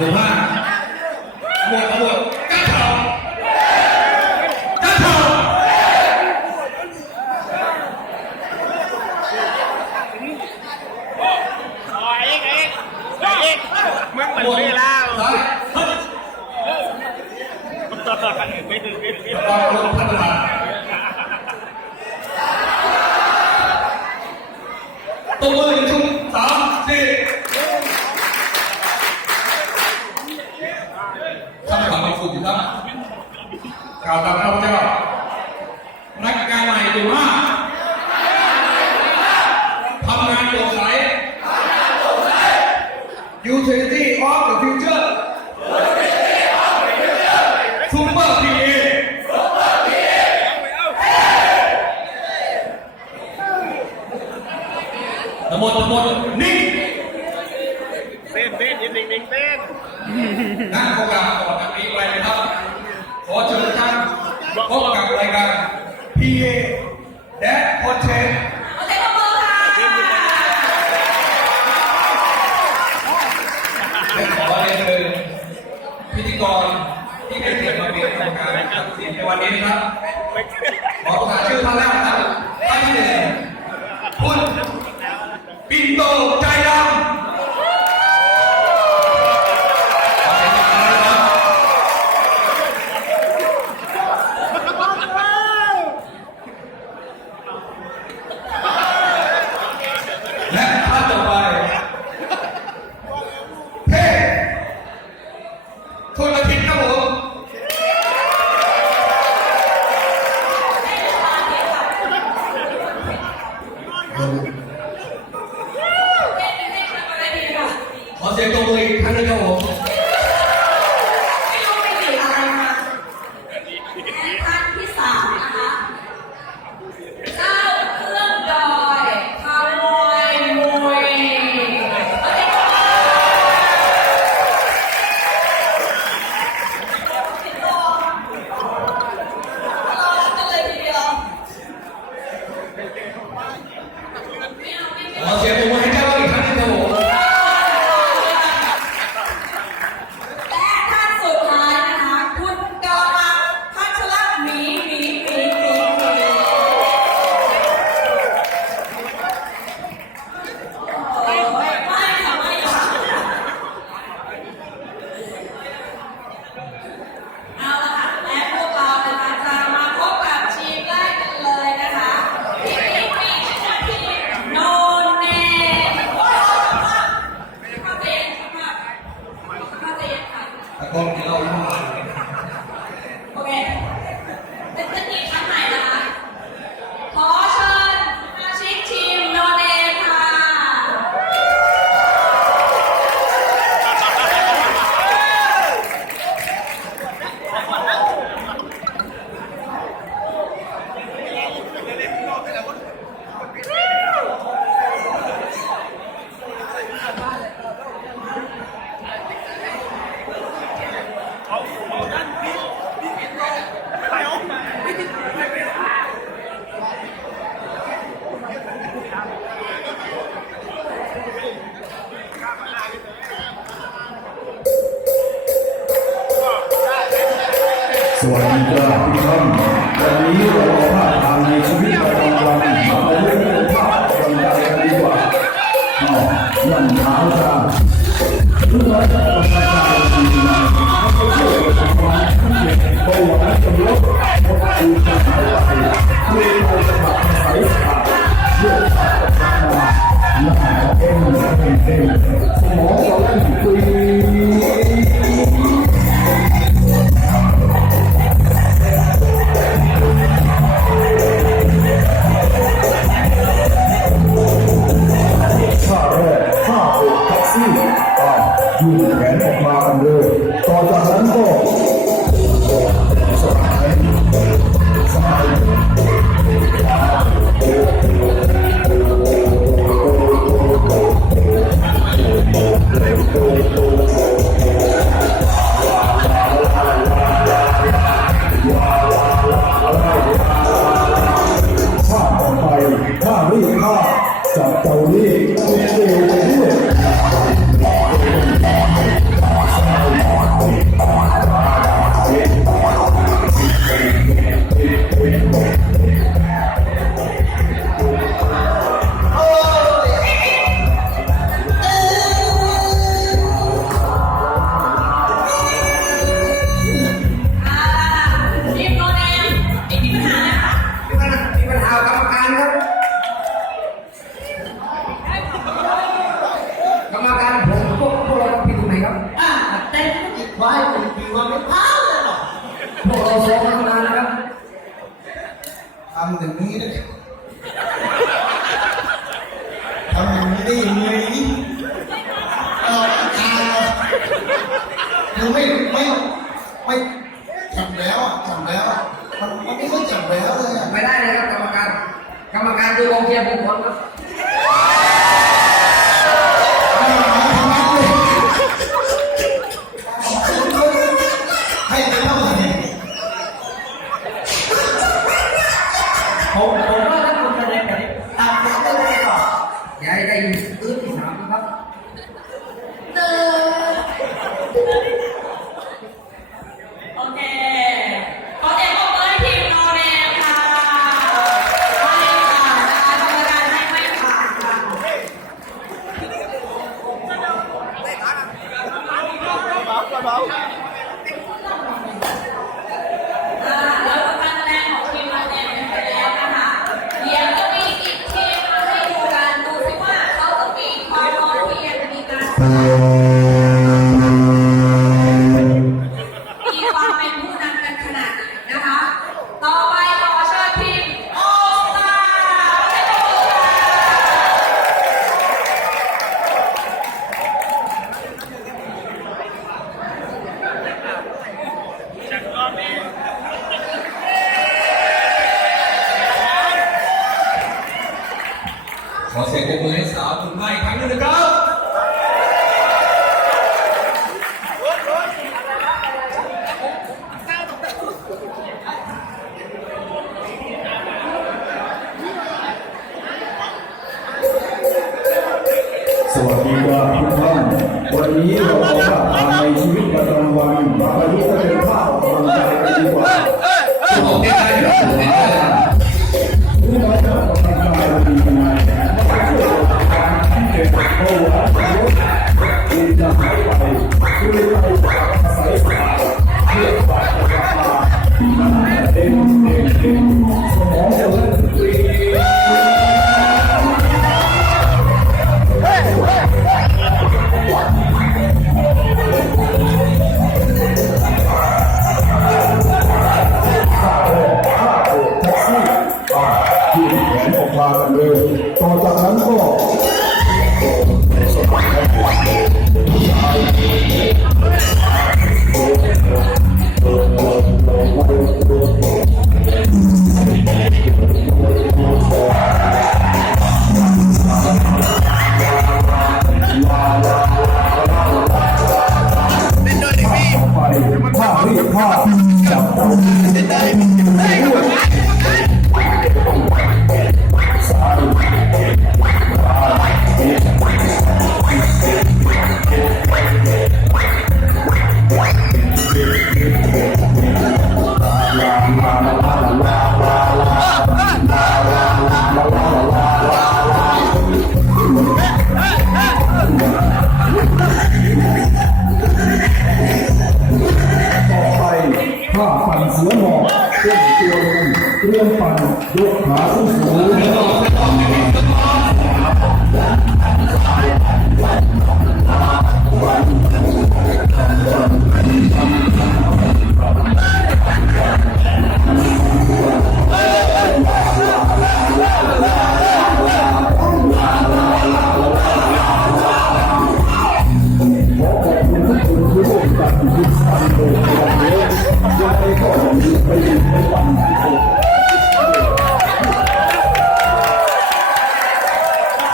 หมู่ห้าหมวดหมวดกระถองกระถางมึงเหมือนเวลาไม่ถึงไม่ถึงไม่ถึง สุขอยู่แรับกล่าวตามพระเจ้านักการใหม่หรือว่า เต้นนั่งโอกาสก่อนนี้ไปนะครับ ขอเชิญท่านพบกับรายการพีเอแดนคอนเทนต์ขอเรีนเชิญพิธีกรที่ได้เกยมาเป็นกรรมการในวันนี้นะครับขอประกาศชื่อ Agora que lá o ซ้อมมานานนะครับทำอย่างนี้นะทำอย่างนี้ได้ยังไงเอาตาคือไม่ไม่ไม่จับแล้วอะจับแล้วมันมันไม่ค่อจับแล้วเลยอะไม่ได้เลยครับกรรมการ กรรมการดูกองเชียร์ผมคนครับ มีความเนผู้นำกันขนาดไหนนะคะ ต่อไปขอเชิญทีมโอสตาร์ให้ปรบมือค่ะขอเสียงปรบมือให้สาวคุณไม้ครั้งหนึงนะครับ Yeah. Claro,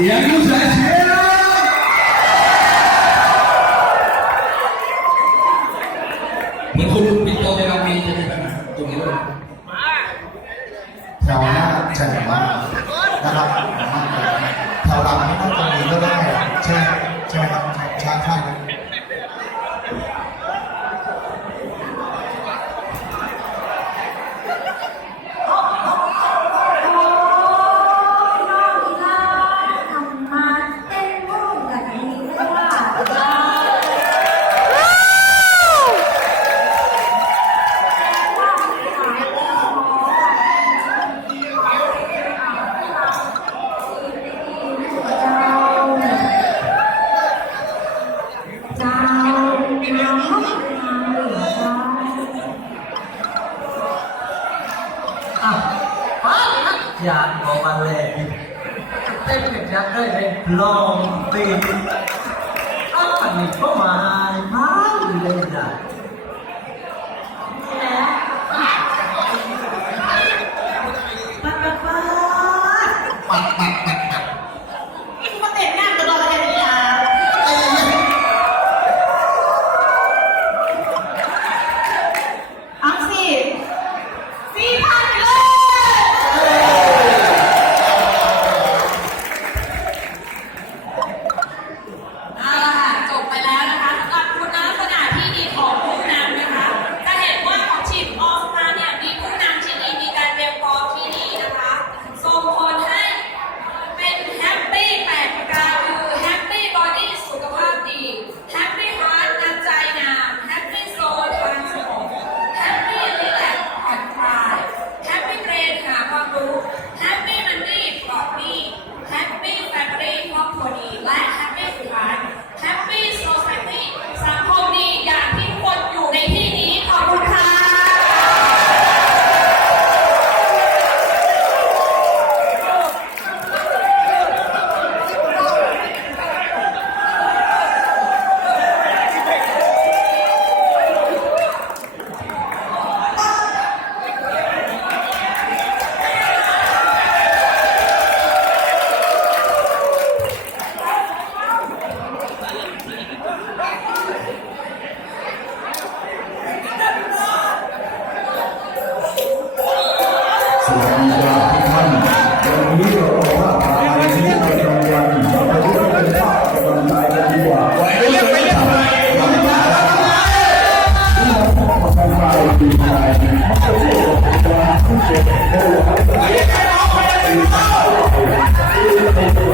Y a ลือ